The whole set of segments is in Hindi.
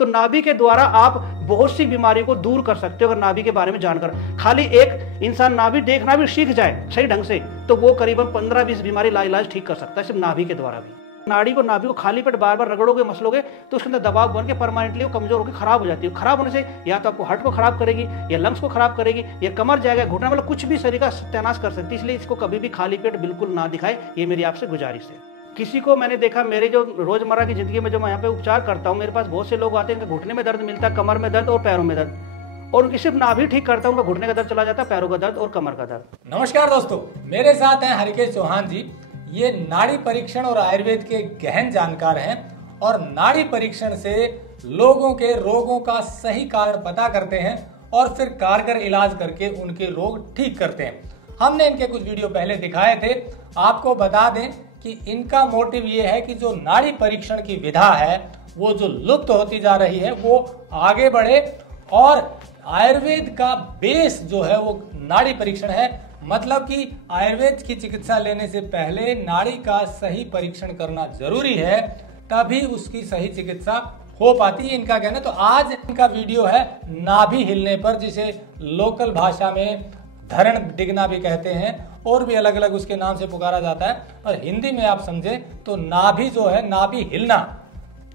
तो नाभि के द्वारा आप बहुत सी बीमारियों को दूर कर सकते हो अगर नाभि के बारे में जानकर। खाली एक इंसान नाभि देखना भी सीख जाए सही ढंग से तो वो करीबन 15-20 बीमारी लाइलाज ठीक कर सकता है सिर्फ नाभि के द्वारा भी। नाड़ी को नाभि को खाली पेट बार बार रगड़ोगे मसलोगे तो उसके अंदर दबाव बन के परमानेंटली वो कमजोर होकर खराब हो जाती है। खराब होने से या तो आपको हार्ट को खराब करेगी या लंग्स को खराब करेगी या कमर जाएगा घुटना, मतलब कुछ भी शरीर का सत्यानाश कर सकती है। इसलिए इसको कभी भी खाली पेट बिल्कुल ना दिखाए, ये मेरी आपसे गुजारिश है। किसी को मैंने देखा मेरे जो रोजमर्रा की जिंदगी में जो मैं यहाँ पे उपचार करता हूँ, मेरे पास बहुत से लोग आते हैं, घुटने में दर्द मिलता है, कमर में दर्द और पैरों में दर्द, और उनकी सिर्फ नाभि ठीक करता हूँ, उनका घुटने का दर्द चला जाता है, पैरों का दर्द और कमर का दर्द। नमस्कार दोस्तों, मेरे साथ हैं हरिकेश चौहान जी। ये नाड़ी परीक्षण और आयुर्वेद के गहन जानकार हैं और नाड़ी परीक्षण से लोगों के रोगों का सही कारण पता करते हैं और फिर कारगर इलाज करके उनके रोग ठीक करते हैं। हमने इनके कुछ वीडियो पहले दिखाए थे। आपको बता दें कि इनका मोटिव ये है कि जो नाड़ी परीक्षण की विधा है वो जो लुप्त होती जा रही है वो आगे बढ़े, और आयुर्वेद का बेस जो है वो नाड़ी परीक्षण है। मतलब कि आयुर्वेद की चिकित्सा लेने से पहले नाड़ी का सही परीक्षण करना जरूरी है, तभी उसकी सही चिकित्सा हो पाती है, इनका कहना। तो आज इनका वीडियो है नाभि हिलने पर, जिसे लोकल भाषा में धरण डिगना भी कहते हैं और भी अलग अलग उसके नाम से पुकारा जाता है। और हिंदी में आप समझे तो नाभि जो है, नाभि हिलना,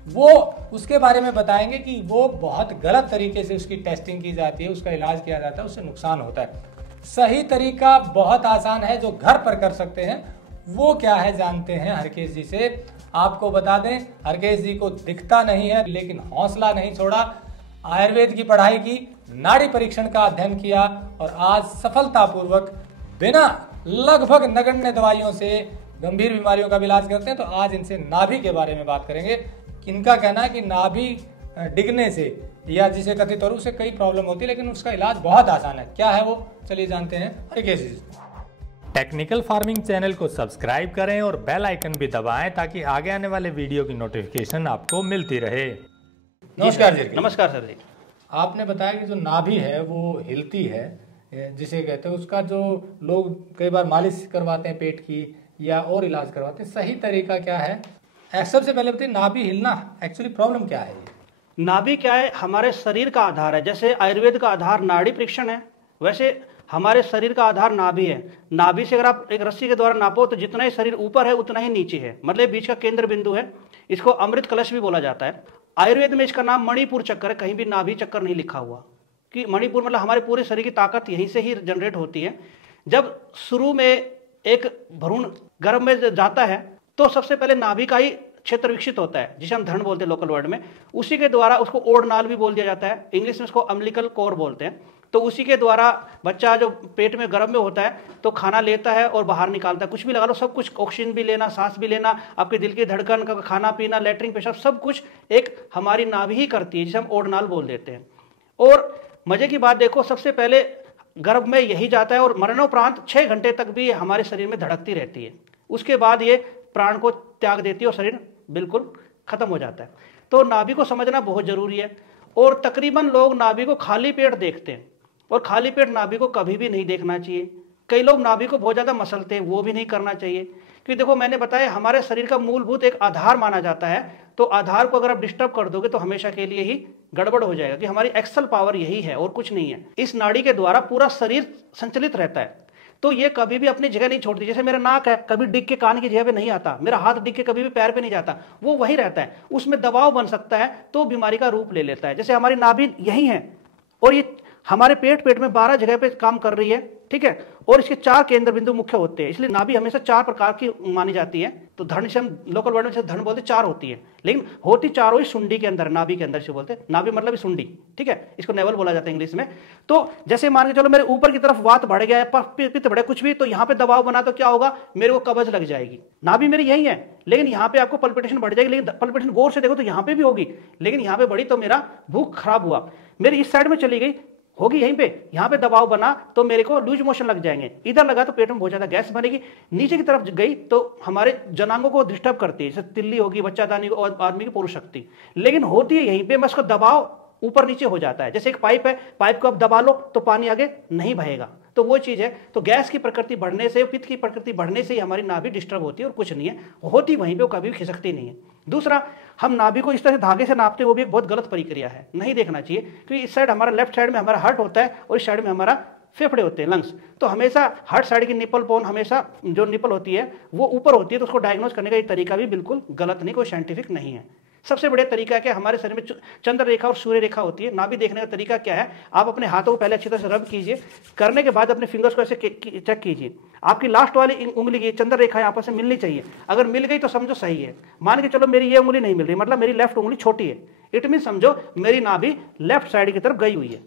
वो उसके बारे में बताएंगे कि वो बहुत गलत तरीके से उसकी टेस्टिंग की जाती है, उसका इलाज किया जाता है, उससे नुकसान होता है। सही तरीका बहुत आसान है जो घर पर कर सकते हैं, वो क्या है जानते हैं हरकेश जी से। आपको बता दें, हरकेश जी को दिखता नहीं है लेकिन हौसला नहीं छोड़ा। आयुर्वेद की पढ़ाई की, नाड़ी परीक्षण का अध्ययन किया और आज सफलतापूर्वक बिना लगभग नगण्य दवाइयों से गंभीर बीमारियों का इलाज करते हैं। तो आज इनसे नाभि के बारे में बात करेंगे। इनका कहना है कि नाभि डिगने से या जिसे कथित तौर से कई प्रॉब्लम होती है, लेकिन उसका इलाज बहुत आसान है। क्या है वो, चलिए जानते हैं हरकेश जी। टेक्निकल फार्मिंग चैनल को सब्सक्राइब करें और बेल आइकन भी दबाएं ताकि आगे आने वाले वीडियो की नोटिफिकेशन आपको मिलती रहे। नमस्कार जी। नमस्कार सर जी। आपने बताया कि जो नाभि है वो हिलती है, जिसे कहते हैं, उसका जो लोग कई बार मालिश करवाते हैं पेट की या और इलाज करवाते हैं, सही तरीका क्या है? सबसे पहले बताइए, नाभि हिलना एक्चुअली प्रॉब्लम क्या है? नाभि क्या है? हमारे शरीर का आधार है। जैसे आयुर्वेद का आधार नाड़ी परीक्षण है, वैसे हमारे शरीर का आधार नाभि है। नाभि से अगर आप एक रस्सी के द्वारा नापो तो जितना ही शरीर ऊपर है उतना ही नीचे है, मतलब बीच का केंद्र बिंदु है। इसको अमृत कलश भी बोला जाता है। आयुर्वेद में इसका नाम मणिपुर चक्कर है, कहीं भी नाभि चक्कर नहीं लिखा हुआ। कि मणिपुर मतलब हमारे पूरे शरीर की ताकत यहीं से ही जनरेट होती है। जब शुरू में एक भ्रूण गर्भ में जाता है तो सबसे पहले नाभि का ही क्षेत्र विकसित होता है, जिसे हम धरण बोलते हैं लोकल वर्ड में। उसी के द्वारा उसको ओढ़नाल भी बोल दिया जाता है, इंग्लिश में उसको अम्बिलिकल कोर बोलते हैं। तो उसी के द्वारा बच्चा जो पेट में गर्भ में होता है तो खाना लेता है और बाहर निकालता है। कुछ भी लगा लो, सब कुछ, ऑक्सीजन भी लेना, सांस भी लेना, आपके दिल की धड़कन का, खाना पीना, लेटरिन पेशाब, सब कुछ एक हमारी नाभि ही करती है, जिसे हम ओढ़नाल बोल देते हैं। और मजे की बात देखो, सबसे पहले गर्भ में यही जाता है और मरणोपरांत 6 घंटे तक भी हमारे शरीर में धड़कती रहती है। उसके बाद ये प्राण को त्याग देती है और शरीर बिल्कुल खत्म हो जाता है। तो नाभि को समझना बहुत जरूरी है। और तकरीबन लोग नाभि को खाली पेट देखते हैं और खाली पेट नाभि को कभी भी नहीं देखना चाहिए। कई लोग नाभि को बहुत ज्यादा मसलते हैं, वो भी नहीं करना चाहिए। क्योंकि देखो, मैंने बताया हमारे शरीर का मूलभूत एक आधार माना जाता है, तो आधार को अगर आप डिस्टर्ब कर दोगे तो हमेशा के लिए ही गड़बड़ हो जाएगा। कि हमारी एक्सल पावर यही है और कुछ नहीं है। इस नाड़ी के द्वारा पूरा शरीर संचालित रहता है, तो ये कभी भी अपनी जगह नहीं छोड़ती। जैसे मेरा नाक है, कभी डिग के कान की जगह पे नहीं आता, मेरा हाथ डिग के कभी भी पैर पे नहीं जाता, वो वही रहता है। उसमें दबाव बन सकता है तो बीमारी का रूप ले लेता है। जैसे हमारी नाभि यही है और ये हमारे पेट में 12 जगह पे काम कर रही है, ठीक है। और इसके 4 केंद्र बिंदु मुख्य होते हैं, इसलिए नाभि हमेशा 4 प्रकार की मानी जाती है। तो धड़ से हम लोकल वर्ड में धड़ बोलते 4 होती है, लेकिन होती चारों ही सुंडी के अंदर, नाभि के अंदर से बोलते हैं। नाभि मतलब सुंडी, ठीक है, इसको नेवल बोला जाता है इंग्लिश में। तो जैसे मान के चलो मेरे ऊपर की तरफ वात बढ़ गया है, पित्त बढ़े, कुछ भी, तो यहाँ पे दबाव बना तो क्या होगा, मेरे को कब्ज लग जाएगी। नाभि मेरी यही है, लेकिन यहाँ पे आपको पल्पिटेशन बढ़ जाएगी। लेकिन पल्पिटेशन गौर से देखो तो यहाँ पे भी होगी, लेकिन यहाँ पे बढ़ी तो मेरा भूख खराब हुआ। मेरी इस साइड में चली गई, होगी यहीं पे, यहाँ पे दबाव बना तो मेरे को लूज मोशन लग जाएंगे। इधर लगा तो पेट में बहुत ज्यादा गैस बनेगी। नीचे की तरफ गई तो हमारे जनांगों को डिस्टर्ब करती है, जैसे तिल्ली होगी, बच्चादानी और आदमी की पुरुष शक्ति। लेकिन होती है यहीं पे, मैं उसका दबाव ऊपर नीचे हो जाता है। जैसे एक पाइप है, पाइप को आप दबा लो तो पानी आगे नहीं बहेगा, तो तो वो चीज़ है। तो गैस की प्रकृति बढ़ने से, पित्त की प्रकृति बढ़ने से ही हमारी नाभि डिस्टर्ब होती है और कुछ नहीं है, होती वहीं पे, वो कभी भी खिसकती नहीं है। दूसरा, हम नाभि को इस तरह से धागे से नापते हैं, वो भी एक बहुत गलत प्रक्रिया है, नहीं देखना चाहिए, क्योंकि इस साइड हमारा लेफ्ट साइड में हमारा हार्ट होता है और इस साइड में हमारा फेफड़े होते हैं, लंग्स। तो हमेशा हार्ट साइड की निपल पोन, हमेशा जो निपल होती है वो ऊपर होती है, तो उसको डायग्नोज करने का ये तरीका भी बिल्कुल गलत नहीं, कोई साइंटिफिक नहीं है। सबसे बढ़िया तरीका है कि हमारे शरीर में चंद्र रेखा और सूर्य रेखा होती है। नाभि देखने का तरीका क्या है, आप अपने हाथों को पहले अच्छी तरह से रब कीजिए, करने के बाद अपने फिंगर्स को ऐसे चेक कीजिए, आपकी लास्ट वाली उंगली की चंद्र रेखा यहाँ पर से मिलनी चाहिए। अगर मिल गई तो समझो सही है। मान के चलो मेरी ये उंगली नहीं मिल रही, मतलब मेरी लेफ्ट उंगली छोटी है, इट मीन समझो मेरी नाभि लेफ्ट साइड की तरफ गई हुई है,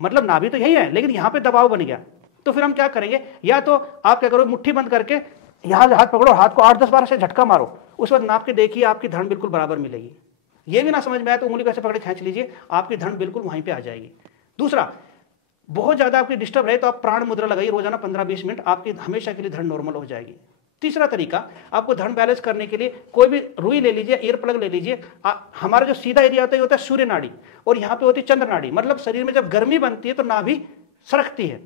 मतलब नाभि तो यही है लेकिन यहाँ पे दबाव बन गया। तो फिर हम क्या करेंगे, या तो आप क्या करो, मुट्ठी बंद करके यहाँ से हाथ पकड़ो, हाथ को 8-10 बार से झटका मारो, उस वक्त नाप के देखिए आपकी धड़ बिल्कुल बराबर मिलेगी। ये भी ना समझ में आया तो उंगली को ऐसे पकड़ खींच लीजिए, आपकी धड़ बिल्कुल वहीं पे आ जाएगी। दूसरा, बहुत ज्यादा आपकी डिस्टर्ब रहे तो आप प्राण मुद्रा लगाइए रोजाना 15-20 मिनट, आपकी हमेशा के लिए धड़ नॉर्मल हो जाएगी। तीसरा तरीका, आपको धड़ बैलेंस करने के लिए कोई भी रुई ले लीजिए, ईयर प्लग ले लीजिए। हमारा जो सीधा एरिया होता है सूर्य नाड़ी, और यहाँ पे होती है चंद्र नाड़ी। मतलब शरीर में जब गर्मी बनती है तो नाभि सरकती है,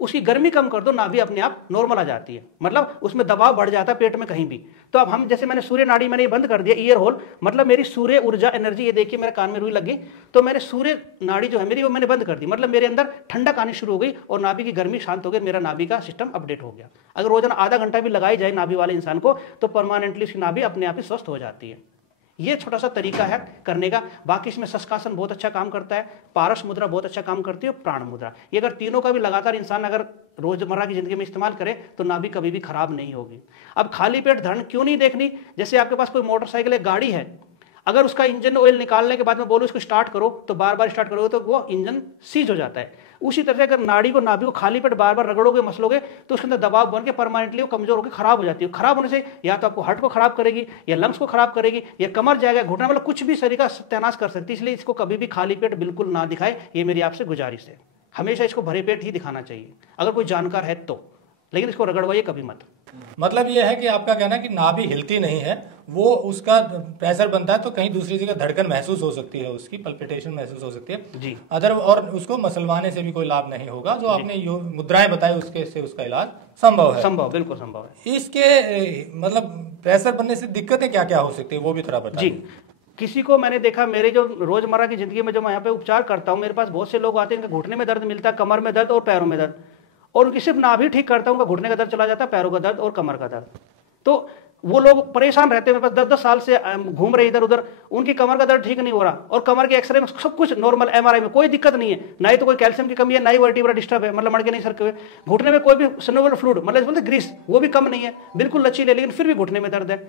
उसकी गर्मी कम कर दो, नाभि अपने आप नॉर्मल आ जाती है, मतलब उसमें दबाव बढ़ जाता है पेट में कहीं भी। तो अब हम, जैसे मैंने सूर्य नाड़ी मैंने ये बंद कर दिया, ईयर होल, मतलब मेरी सूर्य ऊर्जा एनर्जी, ये देखिए मेरे कान में रुई लगी, तो मैंने सूर्य नाड़ी जो है मेरी वो मैंने बंद कर दी, मतलब मेरे अंदर ठंडक आनी शुरू हो गई और नाभि की गर्मी शांत हो गई, मेरा नाभि का सिस्टम अपडेट हो गया। अगर रोजाना आधा घंटा भी लगाई जाए नाभि वाले इंसान को तो परमानेंटली उसकी नाभि अपने आप ही स्वस्थ हो जाती है। ये छोटा सा तरीका है करने का। बाकी इसमें शशकासन बहुत अच्छा काम करता है, पारस मुद्रा बहुत अच्छा काम करती है, प्राण मुद्रा। ये अगर तीनों का भी लगातार इंसान अगर रोजमर्रा की जिंदगी में इस्तेमाल करे तो नाभि कभी भी खराब नहीं होगी। अब खाली पेट धड़ क्यों नहीं देखनी, जैसे आपके पास कोई मोटरसाइकिल है, गाड़ी है, अगर उसका इंजन ऑयल निकालने के बाद में बोलो इसको स्टार्ट करो तो बार बार स्टार्ट करोगे तो वो इंजन सीज हो जाता है। उसी तरह से अगर नाड़ी को, नाभि को खाली पेट बार बार रगड़ोगे, मसलोगे तो उसके अंदर दबाव बन के परमानेंटली वो कमजोर होकर खराब हो जाती है। खराब होने से या तो आपको हार्ट को खराब करेगी, या लंग्स को खराब करेगी, या कमर जाएगा, घुटना, मतलब कुछ भी शरीर का सत्यानाश कर सकती है। इसलिए इसको कभी भी खाली पेट बिल्कुल ना दिखाए, ये मेरी आपसे गुजारिश है। हमेशा इसको भरे पेट ही दिखाना चाहिए अगर कोई जानकार है तो, लेकिन इसको रगड़वाइए कभी मत। मतलब ये है कि आपका कहना है कि नाभि हिलती नहीं है, वो उसका प्रेशर बनता है तो कहीं दूसरी जगह धड़कन महसूस हो सकती है, उसकी पल्पिटेशन महसूस हो सकती है जी। अदर, और उसको मसलवाने से भी कोई लाभ नहीं होगा। जो आपने मुद्राएं बताई उसके से उसका इलाज संभव है। संभव, बिल्कुल संभव है। इसके मतलब प्रेशर बनने से दिक्कतें क्या क्या हो सकती है वो भी थोड़ा बताइए। जी, किसी को मैंने देखा, मेरे जो रोजमर्रा की जिंदगी में जो मैं यहाँ पे उपचार करता हूँ, मेरे पास बहुत से लोग आते हैं, इनके घुटने में दर्द मिलता है, कमर में दर्द और पैरों में दर्द, और उनकी सिर्फ नाभि ठीक करता हूँ, उनका घुटने का दर्द चला जाता है, पैरों का दर्द और कमर का दर्द। तो वो लोग परेशान रहते हैं, मेरे पास 10-10 साल से घूम रहे इधर उधर, उनकी कमर का दर्द ठीक नहीं हो रहा, और कमर के एक्सरे में सब कुछ नॉर्मल, एमआरआई में कोई दिक्कत नहीं है, ना ही तो कोई कैल्शियम की कमी है, ना ही वर्टिब्रा डिस्टर्ब है, मतलब मड़के नहीं सरके हुए। घुटने में कोई भी सिनोवल फ्लूइड, मतलब बोलते ग्रीस, वो भी कम नहीं है, बिल्कुल लचीले, लेकिन फिर भी घुटने में दर्द है।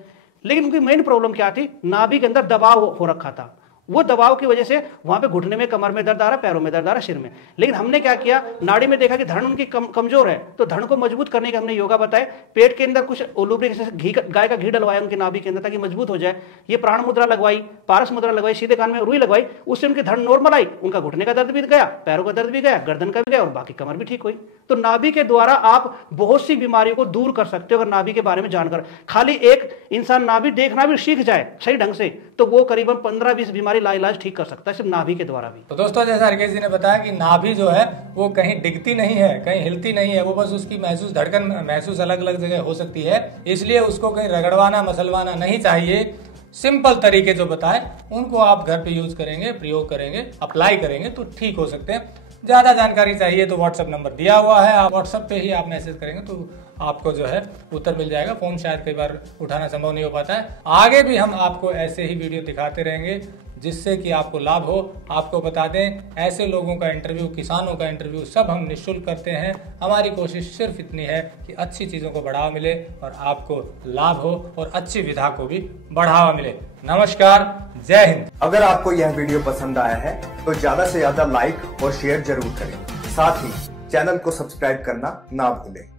लेकिन उनकी मेन प्रॉब्लम क्या थी, नाभि के अंदर दबाव हो रखा था, वो दबाव की वजह से वहां पे घुटने में, कमर में दर्द आ रहा, पैरों में दर्द आ रहा, सिर में। लेकिन हमने क्या किया, नाड़ी में देखा कि धड़ उनकी कमजोर है, तो धड़ को मजबूत करने के हमने योगा बताए। पेट के अंदर कुछ लुब्रिकेशन, घी, गाय का घी डलवाया उनकी नाभि के अंदर ताकि मजबूत हो जाए। ये प्राण मुद्रा लगवाई, पारस मुद्रा लगवाई, सीधे कान में रुई लगवाई, उससे उनकी धड़ नॉर्मल आई, उनका घुटने का दर्द भी गया, पैरों का दर्द भी गया, गर्दन का भी गया, और बाकी कमर भी ठीक हुई। तो नाभि के द्वारा आप बहुत सी बीमारियों को दूर कर सकते हो अगर नाभि के बारे में जानकर। खाली एक इंसान नाभि देखना भी सीख जाए सही ढंग से तो वो करीबन 15-20 बीमारी लाइलाज ठीक कर सकता है, सिर्फ नाभि के द्वारा भी। तो दोस्तों, जैसा हरकेश जी ने बताया कि नाभि जो है वो कहीं डिगती नहीं है, कहीं हिलती नहीं है, वो बस उसकी महसूस, धड़कन महसूस अलग अलग जगह हो सकती है, इसलिए उसको कहीं रगड़वाना, मसलवाना नहीं चाहिए। सिंपल तरीके जो बताए उनको आप घर पे यूज करेंगे, प्रयोग करेंगे, अप्लाई करेंगे तो ठीक हो सकते हैं। ज्यादा जानकारी चाहिए तो व्हाट्सएप नंबर दिया हुआ है, आप व्हाट्सएप पे ही आप मैसेज करेंगे तो आपको जो है उत्तर मिल जाएगा। फोन शायद कई बार उठाना संभव नहीं हो पाता है। आगे भी हम आपको ऐसे ही वीडियो दिखाते रहेंगे जिससे कि आपको लाभ हो। आपको बता दें, ऐसे लोगों का इंटरव्यू, किसानों का इंटरव्यू सब हम निःशुल्क करते हैं। हमारी कोशिश सिर्फ इतनी है कि अच्छी चीज़ों को बढ़ावा मिले और आपको लाभ हो और अच्छी विधा को भी बढ़ावा मिले। नमस्कार, जय हिंद। अगर आपको यह वीडियो पसंद आया है तो ज्यादा से ज्यादा लाइक और शेयर जरूर करें। साथ ही चैनल को सब्सक्राइब करना ना भूलें।